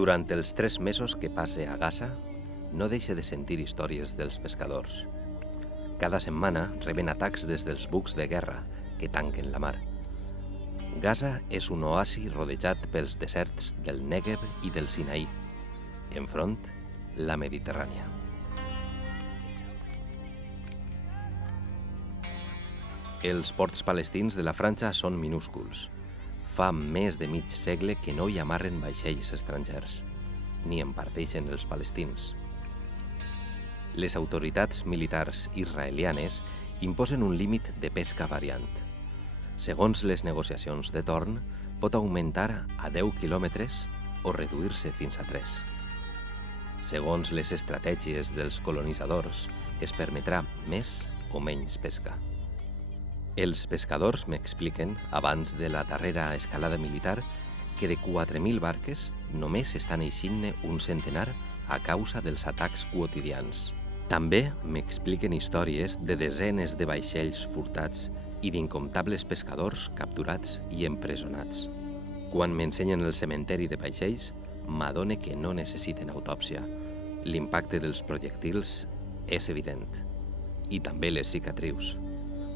Durant els 3 mesos que passe a Gaza, no deixa de sentir històries dels pescadors. Cada setmana reben atacs des dels bucs de guerra que tanquen la mar. Gaza és un oasi rodejat pels deserts del Negev i del Sinaí. Enfront, la Mediterrània. Els ports palestins de la Franja són minúsculs. Fa més de mig segle que no hi amarren vaixells estrangers, ni en parteixen els palestins. Les autoritats militars israelianes imposen un límit de pesca variant. Segons les negociacions de torn, pot augmentar a 10 quilòmetres o reduir-se fins a 3. Segons les estratègies dels colonitzadors, es permetrà més o menys pesca. Els pescadors m'expliquen, abans de la darrera escalada militar, que de 4.000 barques només estan eixint-ne un centenar a causa dels atacs quotidians. També m'expliquen històries de desenes de vaixells furtats i d'incomptables pescadors capturats i empresonats. Quan m'ensenyen el cementeri de vaixells, m'adone que no necessiten autòpsia. L'impacte dels projectils és evident. I també les cicatrius.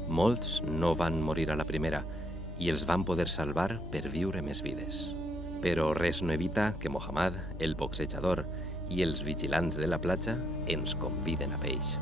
Molts no van morir a la primera i els van poder salvar per viure més vides. Però res no evita que Mohammad, el boxejador, i els vigilants de la platja ens conviden a peix.